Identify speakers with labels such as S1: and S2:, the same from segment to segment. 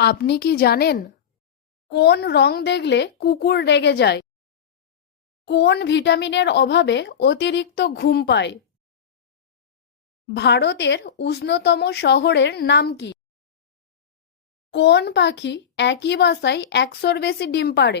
S1: আপনি কি জানেন কোন রং দেখলে কুকুর রেগে যায়? কোন ভিটামিনের অভাবে অতিরিক্ত ঘুম পায়? ভারতের উষ্ণতম শহরের নাম কি? কোন পাখি একই বাসায় একশোর বেশি ডিম পাড়ে?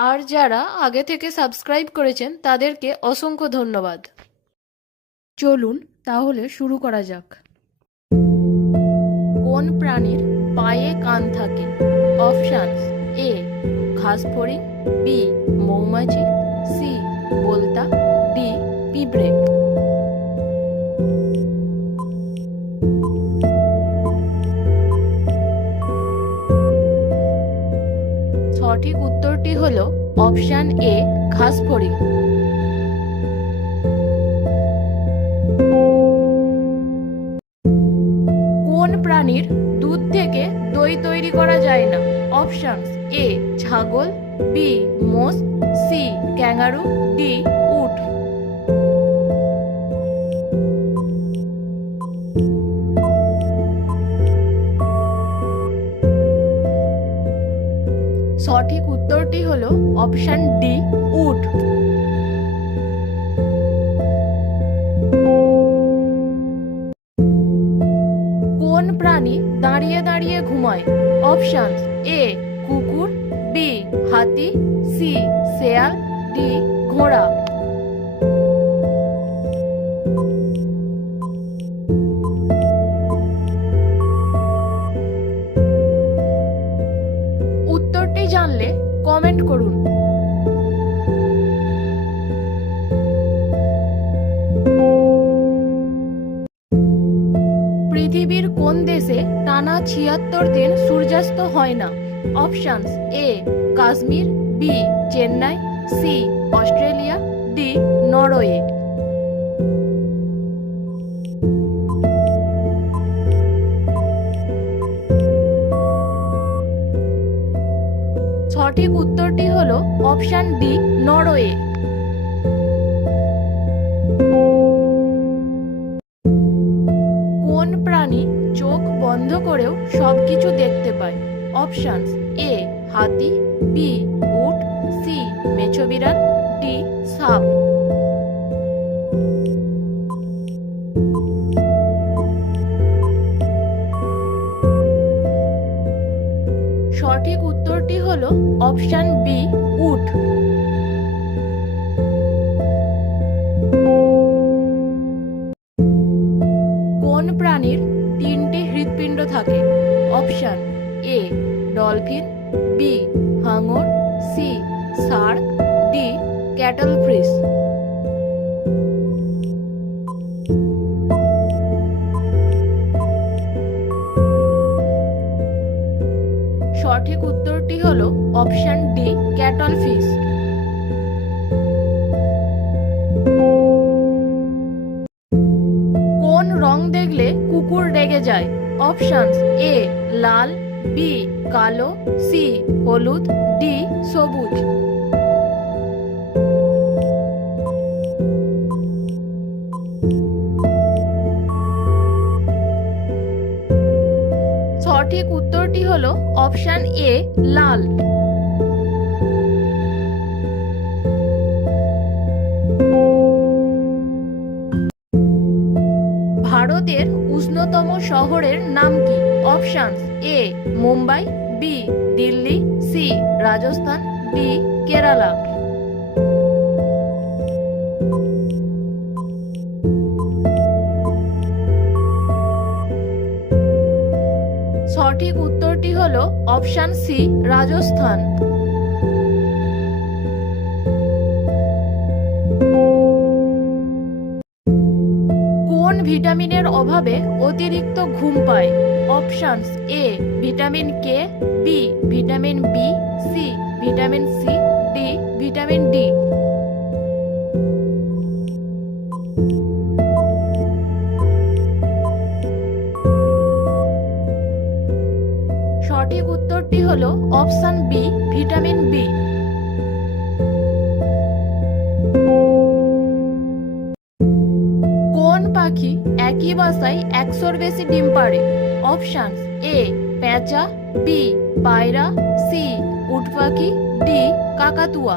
S1: আর যারা আগে থেকে সাবস্ক্রাইব করেছেন, তাদেরকে অসংখ্য ধন্যবাদ। চলুন তাহলে শুরু করা যাক। কোন প্রাণীর পায়ে কান থাকে? অপশানস এ ঘাস ফড়িং বি, মৌমাছি, সি, বলতা, ডি, পিঁপড়ে। সঠিক উত্তরটি হল অপশান এ, ঘাস ফড়িং। কোন প্রাণীর দুধ থেকে দই তৈরি করা যায় না? অপশান এ, ছাগল, বি, মোষ, সি, ক্যাঙ্গারু, ডি, উট। সঠিক উত্তরটি হলো অপশান ডি উড কোন প্রাণী দাঁড়িয়ে দাঁড়িয়ে ঘুমায়? অপশানস এ কুকুর বি হাতি সি শেয়াল ডি ঘোড়া। উত্তরটি জানলে কমেন্ট করুন। পৃথিবীর কোন দেশে টানা ছিয়াত্তর দিন সূর্যাস্ত হয় না? Options A, Kashmir, B, Chennai, C, Australia, D, Norway. সঠিক উত্তরটি হল অপশান ডি নরওয়ে। কোন প্রাণী চোখ বন্ধ করেও সবকিছু দেখতে পায়? অপশানস এ, হাতি, বি, উট, সি, মেছবিরাত, ডি, সাপ। সঠিক উত্তরটি হলো অপশান বি উট। কোন প্রাণীর তিনটি হৃৎপিণ্ড থাকে? অপশান এ ডলফিন বি হাঙর C shark D cuttlefish সঠিক উত্তরটি হল অপশান ডি ক্যাটল ফিশ কোন রং দেখলে কুকুর রেগে যায়? অপশানস এ, লাল, বি, কালো, সি, হলুদ, ডি, সবুজ। সঠিক উত্তরটি হলো অপশান এ, লাল। ভারতের উষ্ণতম শহরের নাম কি? Option A, Mumbai, B, Delhi, C, Rajasthan, D, Kerala. উত্তরটি হলো অপশান সি, রাজস্থান। কোন ভিটামিনের অভাবে অতিরিক্ত ঘুম পায়? Options A, vitamin K, B, vitamin B, C, vitamin C, D, vitamin D. উত্তরটি হল অপশন বি, ভিটামিন বি। কোন পাখি একই বাসায় একশোর বেশি ডিম পাড়ে? অপশন এ, প্যাঁচা, বি, পায়রা, সি, উট পাখি, ডি, কাকাতুয়া।